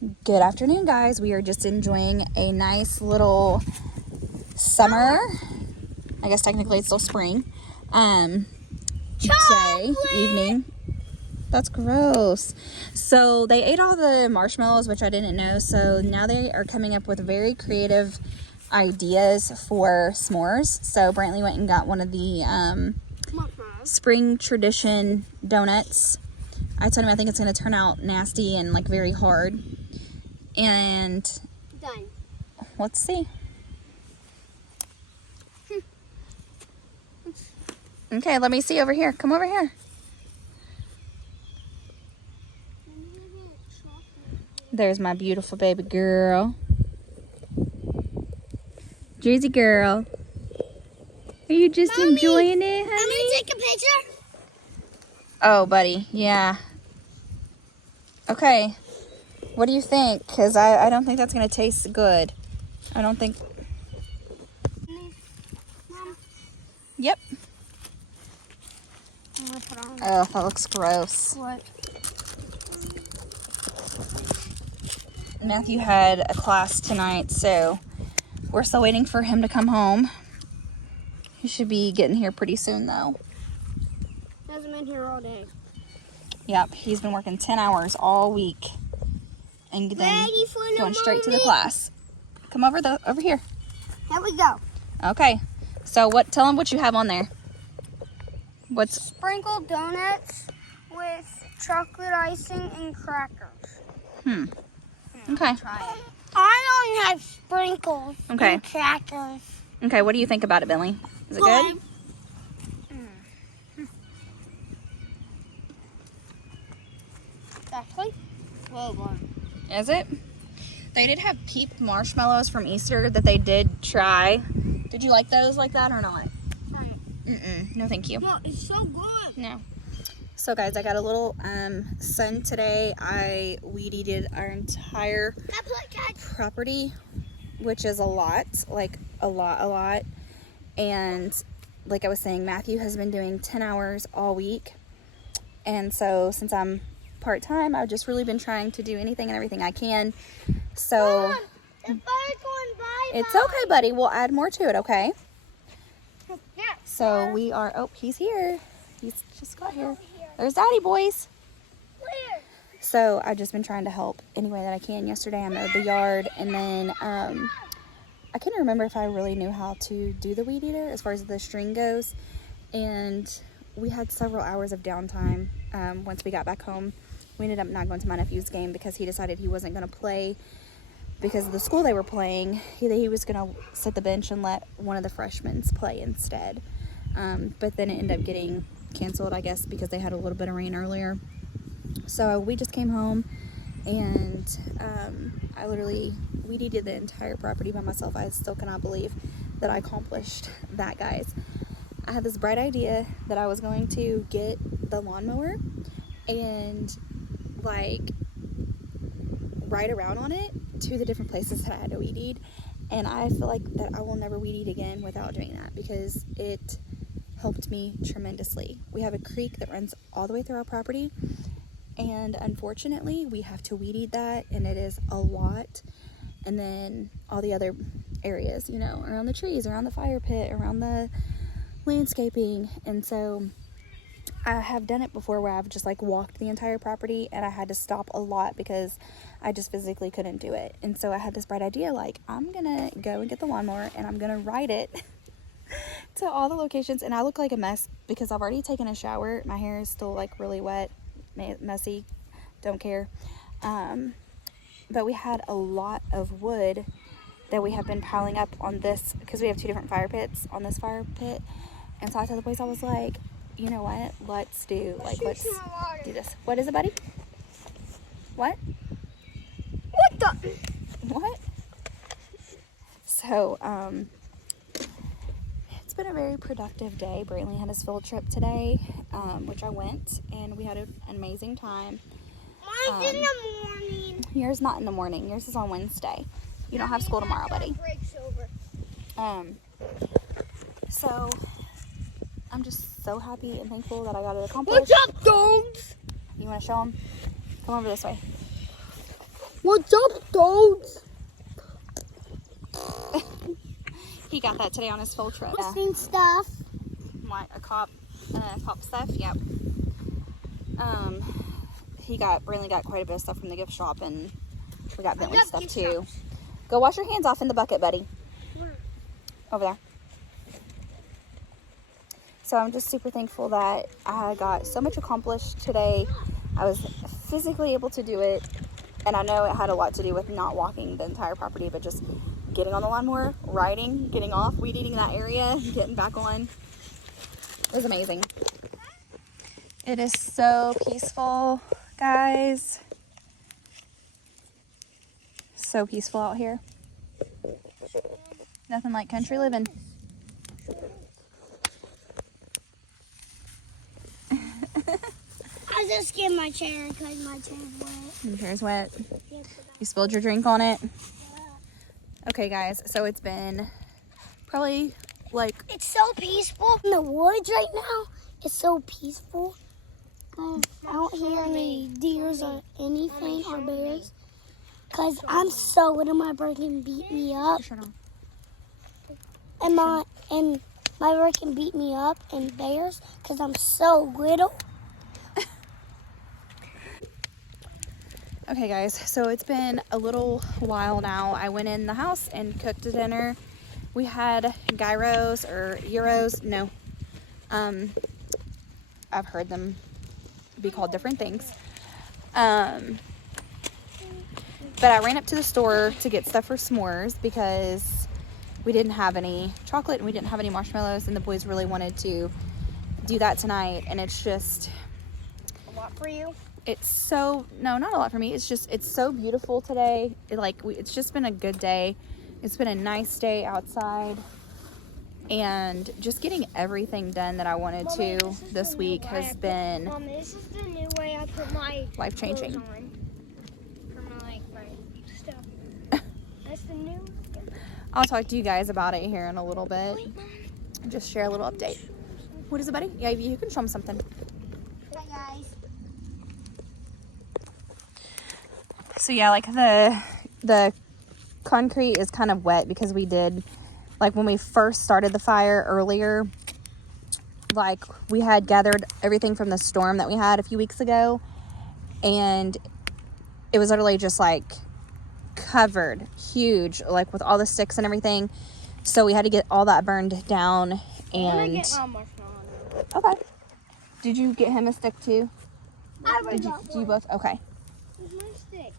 Good afternoon, guys. We are just enjoying a nice little summer. I guess technically it's still spring. Day, evening. That's gross. So they ate all the marshmallows, which I didn't know. So now they are coming up with very creative ideas for s'mores. So Brantley went and got one of the spring tradition donuts. I told him I think it's going to turn out nasty and like very hard. And done. Let's see. Okay, let me see over here. Come over here. There's my beautiful baby girl. Jersey girl. Are you just Mommy, enjoying it, honey? Let me take a picture. Oh, buddy. Yeah. Okay. What do you think? Because I don't think that's going to taste good. I don't think... Mom. Yep. I'm gonna put on. Oh, that looks gross. What? Matthew had a class tonight, so we're still waiting for him to come home. He should be getting here pretty soon, though. He hasn't been here all day. Yep, he's been working 10 hours all week. And then going straight to the class. Come over here. Here we go. Okay. So tell him what you have on there. What's sprinkled donuts with chocolate icing and crackers. Okay. Try it. I don't have sprinkles. Okay. And crackers. Okay, what do you think about it, Billy? Is it good? Actually, well done. Is it? They did have peep marshmallows from Easter that they did try. Did you like those like that or not? No, thank you. No, it's so good. No. So guys, I got a little sun today. I weed-eated our entire property, which is a lot, like a lot. And like I was saying, Matthew has been doing 10 hours all week. And so since I'm part-time, I've just really been trying to do anything and everything I can. So Mom, the fire's going by. it's okay, buddy. We'll add more to it, okay? Yeah. So we are, oh, he's here. He's just got here. There's Daddy, boys. Where? So I've just been trying to help any way that I can. Yesterday I mowed the yard, and then I couldn't remember if I really knew how to do the weed eater as far as the string goes. And we had several hours of downtime once we got back home. We ended up not going to my nephew's game because he decided he wasn't going to play because of the school they were playing. He was going to sit the bench and let one of the freshmen play instead. But then it ended up getting canceled, I guess, because they had a little bit of rain earlier. So we just came home, and I literally weed-eated the entire property by myself. I still cannot believe that I accomplished that, guys. I had this bright idea that I was going to get the lawnmower and like ride around on it to the different places that I had to weed eat, and I feel like that I will never weed eat again without doing that because it helped me tremendously. We have a creek that runs all the way through our property, and unfortunately we have to weed eat that, and it is a lot. And then all the other areas, you know, around the trees, around the fire pit, around the landscaping. And so I have done it before where I've just like walked the entire property, and I had to stop a lot because I just physically couldn't do it. And so I had this bright idea, like, I'm gonna go and get the lawnmower and I'm gonna ride it to all the locations. And I look like a mess because I've already taken a shower. My hair is still like really wet, messy, don't care. But we had a lot of wood that we have been piling up on this because we have 2 different fire pits on this fire pit. And so I told the boys, I was like, you know what, let's do this. What is it, buddy? What the what? So it's been a very productive day. Brantley had his field trip today, which I went, and we had an amazing time. Mine's in the morning. Yours not in the morning. Yours is on Wednesday. You don't have school tomorrow, buddy. Break's over. So I'm just so happy and thankful that I got it accomplished. What's up, dogs? You want to show them? Come over this way. What's up, dogs? He got that today on his full truck. Missing stuff. What, a cop stuff? Yep. Brantley got quite a bit of stuff from the gift shop, and we got Bentley stuff too. Go wash your hands off in the bucket, buddy. Where? Over there. So I'm just super thankful that I got so much accomplished today. I was physically able to do it, and I know it had a lot to do with not walking the entire property, but just getting on the lawnmower, riding, getting off, weed eating that area, getting back on. It was amazing. It is so peaceful, guys. So peaceful out here. Nothing like country living. I just get my chair because my chair's wet. Your chair's wet. You spilled your drink on it. Okay, guys, so it's been probably like... It's so peaceful in the woods right now. It's so peaceful. I don't hear any deers or anything or bears. Because I'm so little, my brother can beat me up. And my brother can beat me up and bears because I'm so little. Okay, guys, so it's been a little while now. I went in the house and cooked a dinner. We had gyros or gyros. No. I've heard them be called different things. But I ran up to the store to get stuff for s'mores because we didn't have any chocolate and we didn't have any marshmallows, and the boys really wanted to do that tonight, and it's just... A lot for you? It's so, no, not a lot for me. It's so beautiful today. It's just been a good day. It's been a nice day outside. And just getting everything done that I wanted to this week has been Mom, this is the new way I put my life-changing. clothes on for my stuff. That's the new... I'll talk to you guys about it here in a little bit. Just share a little update. What is it, buddy? Yeah, you can show them something. Hi, guys. So yeah, like the concrete is kind of wet because we did, like when we first started the fire earlier, like we had gathered everything from the storm that we had a few weeks ago, and it was literally just like covered huge, like with all the sticks and everything. So we had to get all that burned down. And okay, did you get him a stick too? Did you both? Okay. Where's my stick?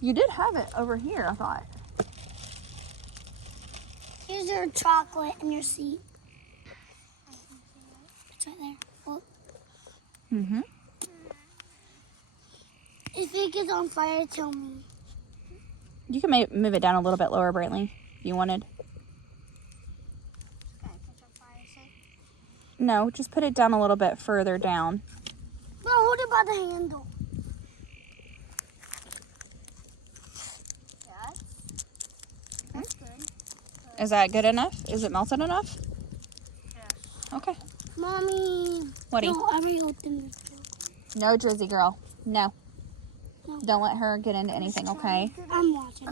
You did have it over here, I thought. Here's your chocolate in your seat. It's right there. Look. Mm-hmm. If it gets on fire, tell me. You can move it down a little bit lower, Brantley, if you wanted. No, just put it down a little bit further down. No, hold it by the handle. That's good. Is that good enough? Is it melted enough? Yeah. Okay. Mommy. What'd he? Don't ever open this. No, Drizzy girl. No. No. Don't let her get into anything, okay? I'm watching.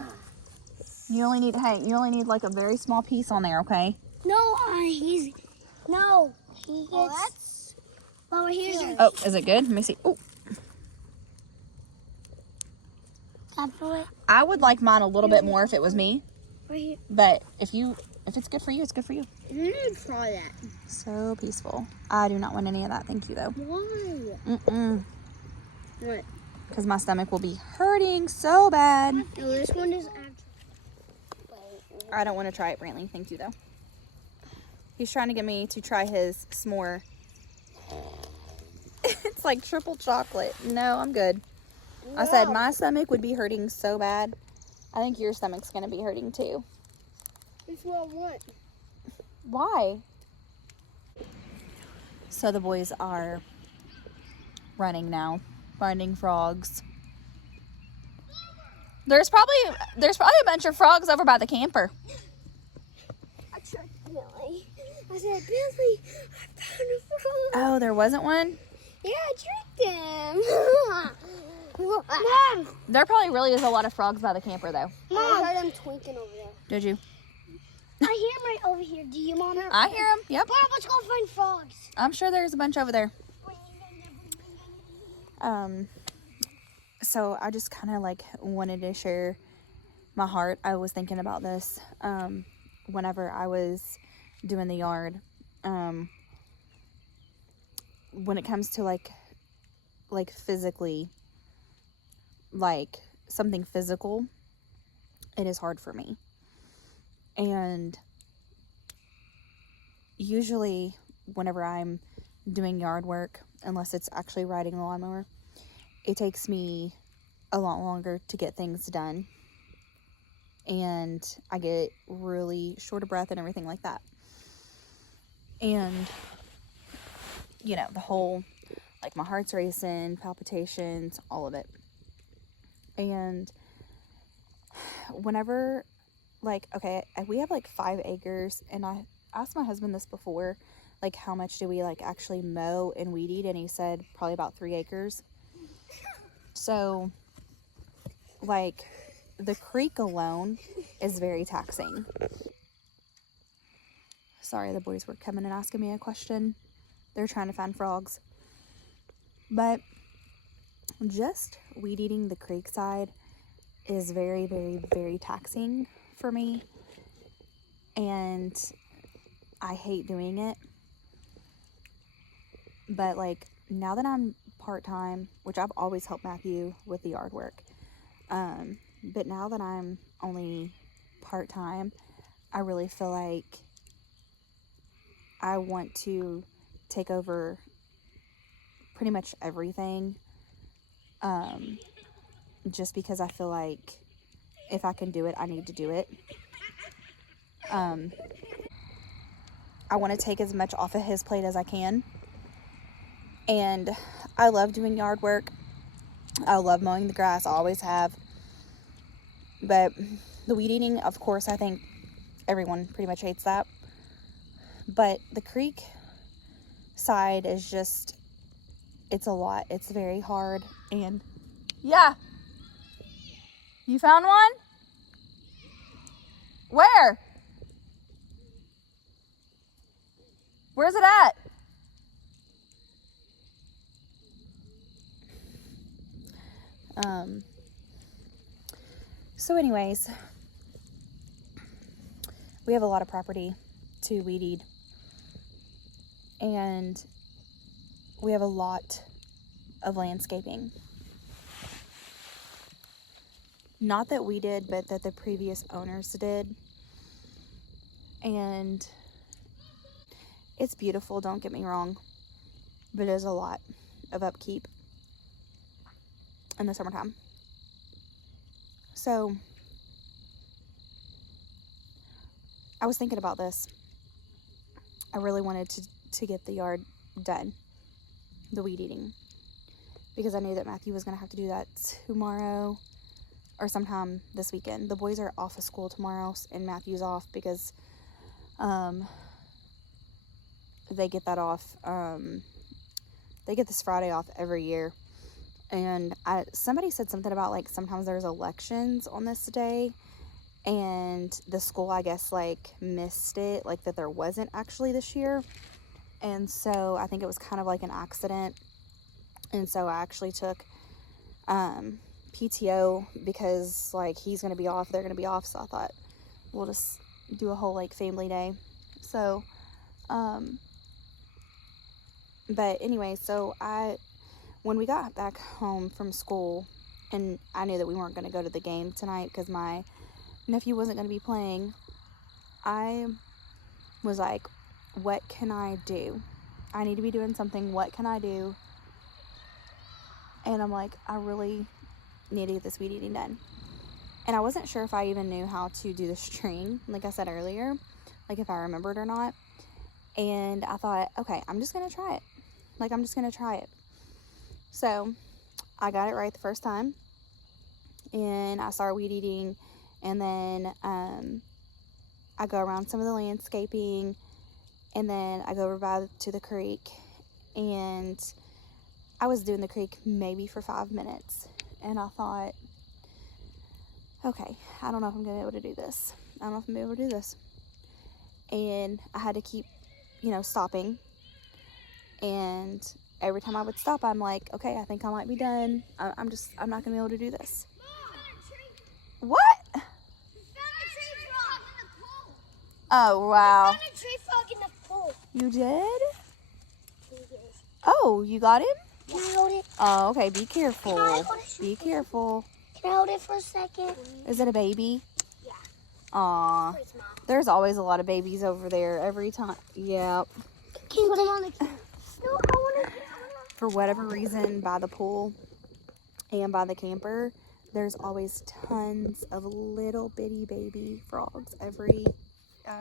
You only need like a very small piece on there, okay? No, he gets. Well, here's your. Oh, is it good? Let me see. Oh, I would like mine a little bit more if it was me. Right here. But if it's good for you, it's good for you. I'm gonna try that. So peaceful. I do not want any of that. Thank you, though. Why? Mm-mm. What? Because my stomach will be hurting so bad. No, this one is actually. I don't want to try it, Brantley. Thank you, though. He's trying to get me to try his s'more. It's like triple chocolate. No, I'm good. I said my stomach would be hurting so bad. I think your stomach's going to be hurting too. That's what I want. Why? So the boys are running now, finding frogs. There's probably a bunch of frogs over by the camper. I tried Billy. I said, Billy, I found a frog. Oh, there wasn't one? Yeah, I tricked him. Mom! There probably really is a lot of frogs by the camper, though. Mom! I heard him twinkling over there. Did you? I hear him right over here. Do you, Mom? I hear him. Yep. Mom, let's go find frogs. I'm sure there's a bunch over there. So I just kind of like wanted to share my heart. I was thinking about this whenever I was doing the yard. When it comes to like physically, like something physical, it is hard for me. And usually whenever I'm doing yard work, unless it's actually riding a lawnmower, it takes me a lot longer to get things done. And I get really short of breath and everything like that. And, you know, the whole, like my heart's racing, palpitations, all of it. And whenever, like, okay, we have like 5 acres, and I asked my husband this before, like, how much do we like actually mow and weed eat? And he said probably about 3 acres. So, like, the creek alone is very taxing. Sorry, the boys were coming and asking me a question. They're trying to find frogs. But just weed eating the creek side is very, very, very taxing for me. And I hate doing it. But, like, now that I'm part-time, which I've always helped Matthew with the yard work, but now that I'm only part-time, I really feel like I want to take over pretty much everything, just because I feel like if I can do it, I need to do it. I want to take as much off of his plate as I can. And I love doing yard work. I love mowing the grass. I always have. But the weed eating, of course, I think everyone pretty much hates that. But the creek side is just, it's a lot. It's very hard. And yeah. You found one? Where? Where's it at? So anyways, we have a lot of property to weed eat, and we have a lot of landscaping. Not that we did, but that the previous owners did. And it's beautiful, don't get me wrong, but it is a lot of upkeep in the summertime. So I was thinking about this. I really wanted to get the yard done, the weed eating, because I knew that Matthew was going to have to do that tomorrow or sometime this weekend. The boys are off of school tomorrow, and Matthew's off because they get that off. They get this Friday off every year. And somebody said something about, like, sometimes there's elections on this day, and the school, I guess, like, missed it, like, that there wasn't actually this year. And so I think it was kind of like an accident. And so I actually took PTO because, like, he's going to be off, they're going to be off. So I thought we'll just do a whole, like, family day. So, but anyway, so when we got back home from school, and I knew that we weren't going to go to the game tonight because my nephew wasn't going to be playing, I was like, what can I do? I need to be doing something. What can I do? And I'm like, I really need to get this weed eating done. And I wasn't sure if I even knew how to do the string, like I said earlier, like if I remembered or not. And I thought, okay, I'm just going to try it. Like, I'm just going to try it. So I got it right the first time, and I started weed eating, and then I go around some of the landscaping, and then I go over to the creek, and I was doing the creek maybe for 5 minutes, and I thought, okay, I don't know if I'm gonna be able to do this. I don't know if I'm gonna be able to do this. And I had to keep, stopping. And every time I would stop, I'm like, okay, I think I might be done. I'm not gonna be able to do this. What? Oh, wow. I found a tree frog in the pool. You did? Oh, you got him? Can I hold it? Oh, okay. Be careful. Can I hold it? Be careful. Can I hold it for a second? Is it a baby? Yeah. Aw. Where's Mom? There's always a lot of babies over there every time. Yep. Can you put him on the camera? No, I want to. For whatever reason, by the pool and by the camper, there's always tons of little bitty baby frogs every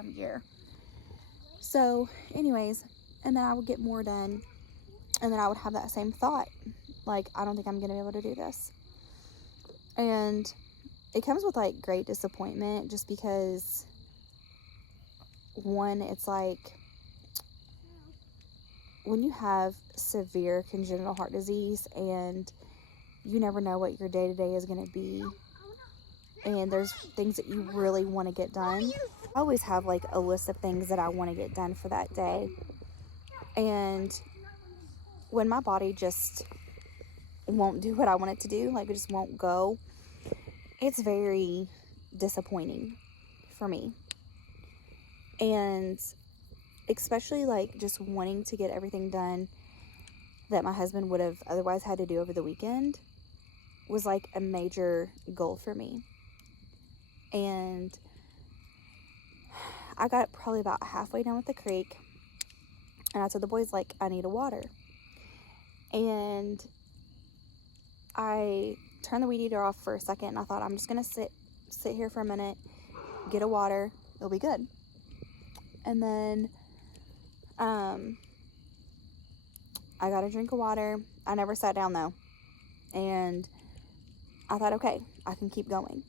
year. So, anyways, and then I would get more done, and then I would have that same thought, like, I don't think I'm gonna be able to do this. And it comes with like great disappointment, just because, one, it's like when you have severe congenital heart disease and you never know what your day-to-day is going to be, and there's things that you really want to get done. I always have like a list of things that I want to get done for that day, and when my body just won't do what I want it to do, like it just won't go, it's very disappointing for me. And especially like just wanting to get everything done that my husband would have otherwise had to do over the weekend was like a major goal for me. And I got probably about halfway down with the creek, and I told the boys, like, I need a water. And I turned the weed eater off for a second, and I thought, I'm just gonna sit here for a minute, get a water, it'll be good. And then I got a drink of water. I never sat down though, and I thought, okay, I can keep going.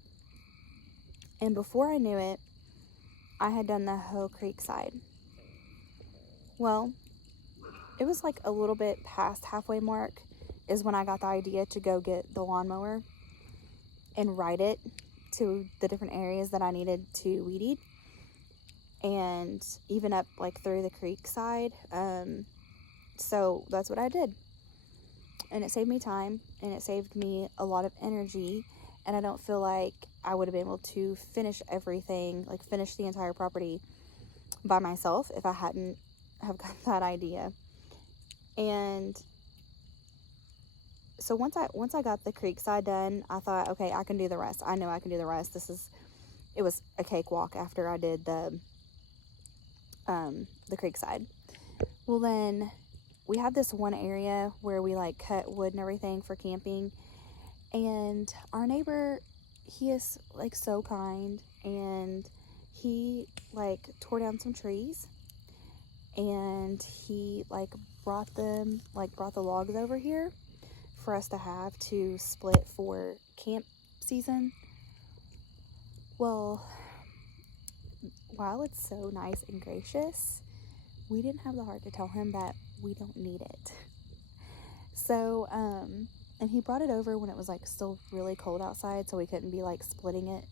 And before I knew it, I had done the whole creek side. Well, it was like a little bit past halfway mark is when I got the idea to go get the lawnmower and ride it to the different areas that I needed to weed eat, and even up like through the creek side. So that's what I did, and it saved me time, and it saved me a lot of energy, and I don't feel like I would have been able to finish everything, like finish the entire property by myself if I hadn't have got that idea. And so once I got the creek side done, I thought, okay, I can do the rest. I know I can do the rest. It was a cakewalk after I did the creek side. Well, then we have this one area where we like cut wood and everything for camping, and our neighbor, he is like so kind, and he like tore down some trees, and he like brought the logs over here for us to have to split for camp season. Well, while it's so nice and gracious, we didn't have the heart to tell him that we don't need it. So, and he brought it over when it was like still really cold outside, so we couldn't be like splitting it.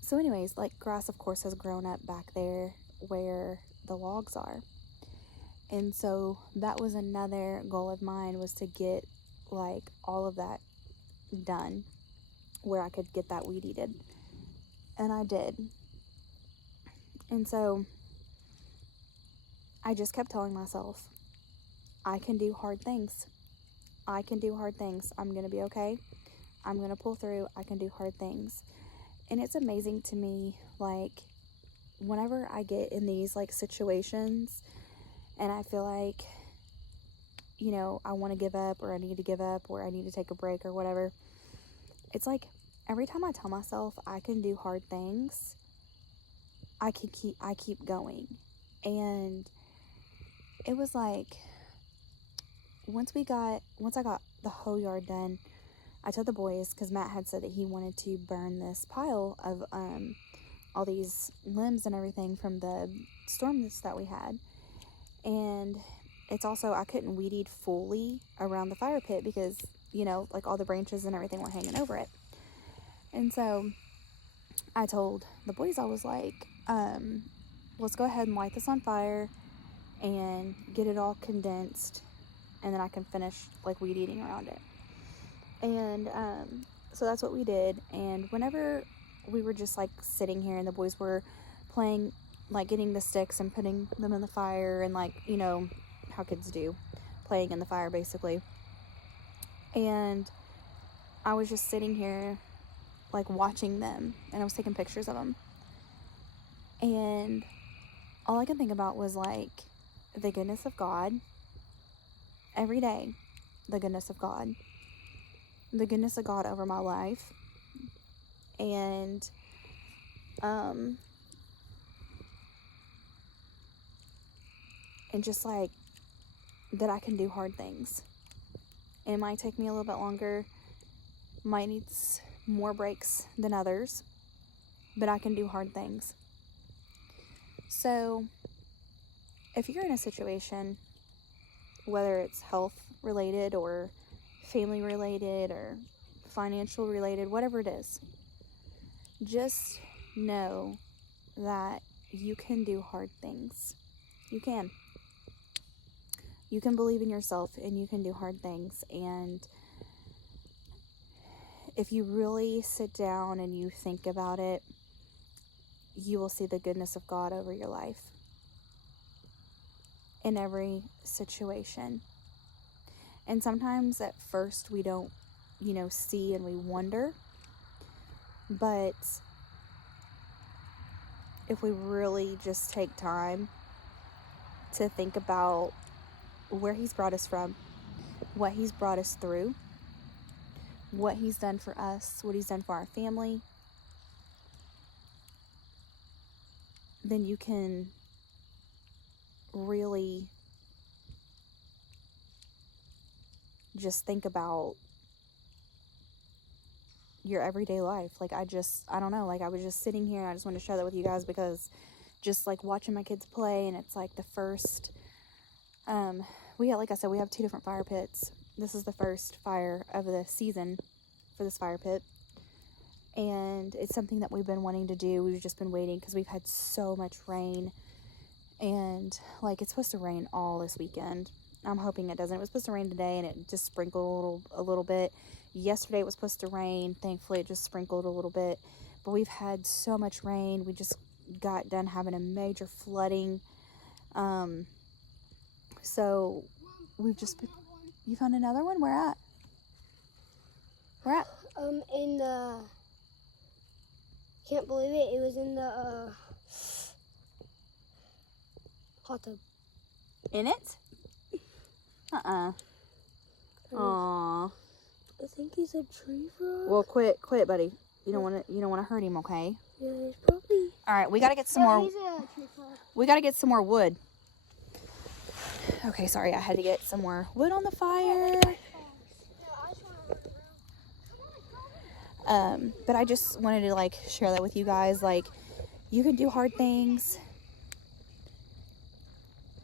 So anyways, like grass of course has grown up back there where the logs are. And so that was another goal of mine, was to get like all of that done where I could get that weed eated. And I did. And so I just kept telling myself, I can do hard things. I can do hard things. I'm going to be okay. I'm going to pull through. I can do hard things. And it's amazing to me, like, whenever I get in these, like, situations and I feel like, I want to give up, or I need to give up, or I need to take a break or whatever, it's like every time I tell myself I can do hard things, I keep going. And it was like, once I got the whole yard done, I told the boys, because Matt had said that he wanted to burn this pile of all these limbs and everything from the storms that we had. And it's also, I couldn't weed eat fully around the fire pit because, you know, like all the branches and everything were hanging over it. And so I told the boys, I was like, let's go ahead and light this on fire and get it all condensed, and then I can finish like weed eating around it. And so that's what we did. And whenever we were just like sitting here and the boys were playing, like getting the sticks and putting them in the fire, and like, you know how kids do, playing in the fire basically. And I was just sitting here like watching them, and I was taking pictures of them, and all I could think about was like the goodness of God every day, the goodness of God over my life, and just like that I can do hard things. It might take me a little bit longer, might need more breaks than others, but I can do hard things. So if you're in a situation, whether it's health related or family related or financial related, whatever it is, just know that you can do hard things. You can believe in yourself, and you can do hard things. And if you really sit down and you think about it, you will see the goodness of God over your life in every situation. And sometimes at first we don't, you know, see, and we wonder, but if we really just take time to think about where He's brought us from, what He's brought us through, what He's done for us, what He's done for our family, then you can really just think about your everyday life. Like I don't know, like I was just sitting here, and I just wanted to share that with you guys, because just like watching my kids play, and it's like the first, like I said, we have 2 different fire pits. This is the first fire of the season for this fire pit, and it's something that we've been wanting to do. We've just been waiting because we've had so much rain, and like it's supposed to rain all this weekend. I'm hoping it doesn't. It was supposed to rain today, and it just sprinkled a little bit. Yesterday it was supposed to rain. Thankfully it just sprinkled a little bit, but we've had so much rain. We just got done having a major flooding, so we've just been... You found another one? Where at? In the... Can't believe it. It was in the, hot tub. In it? Aww. I think he's a tree frog. Well, quit, buddy. You don't want to hurt him, okay? Yeah, he's probably... All right, we got to get some more... He's a tree frog. We got to get some more wood. Okay, sorry, I had to get some more wood on the fire. But I just wanted to like share that with you guys. Like, you can do hard things.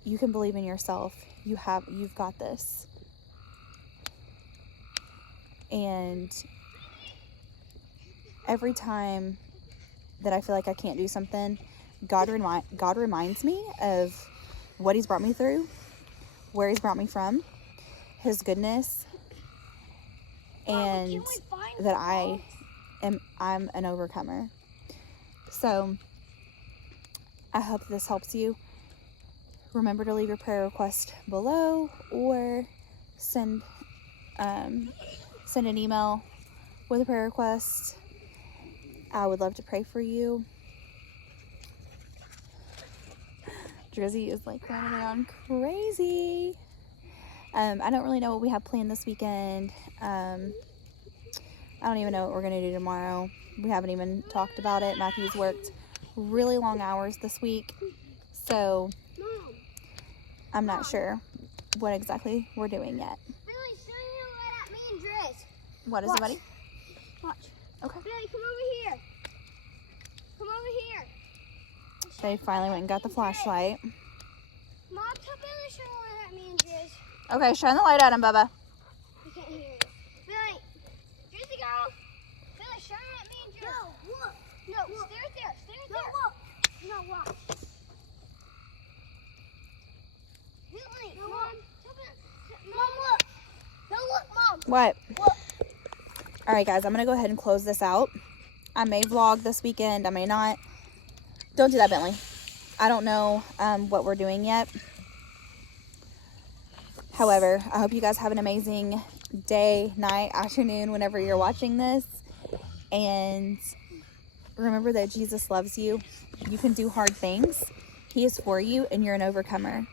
You can believe in yourself. You've got this. And every time that I feel like I can't do something, God reminds me of what He's brought me through, where He's brought me from, His goodness, and that I'm an overcomer. So I hope this helps you. Remember to leave your prayer request below, or send an email with a prayer request. I would love to pray for you. Drizzy is like running around crazy. I don't really know what we have planned this weekend. I don't even know what we're going to do tomorrow. We haven't even talked about it. Matthew's worked really long hours this week, so I'm not sure what exactly we're doing yet. Billy, show you what that means, Driz. What is it, buddy? Watch. Okay. Billy, come over here. Come over here. They finally went and got the flashlight. Mom, tell Billy show her at me and Jizz. Okay, shine the light at him, Bubba. He can't hear you. Billy, Drizzy girl. Billy, shine at me and Jizz. No, look. No, look. Stay right there. Stay right there. Look. No, watch. Billy, no, Mom. Mom, look. No, look, Mom. What? Look. All right, guys, I'm going to go ahead and close this out. I may vlog this weekend. I may not. Don't do that, Bentley. I don't know what we're doing yet. However, I hope you guys have an amazing day, night, afternoon, whenever you're watching this. And remember that Jesus loves you. You can do hard things. He is for you, and you're an overcomer.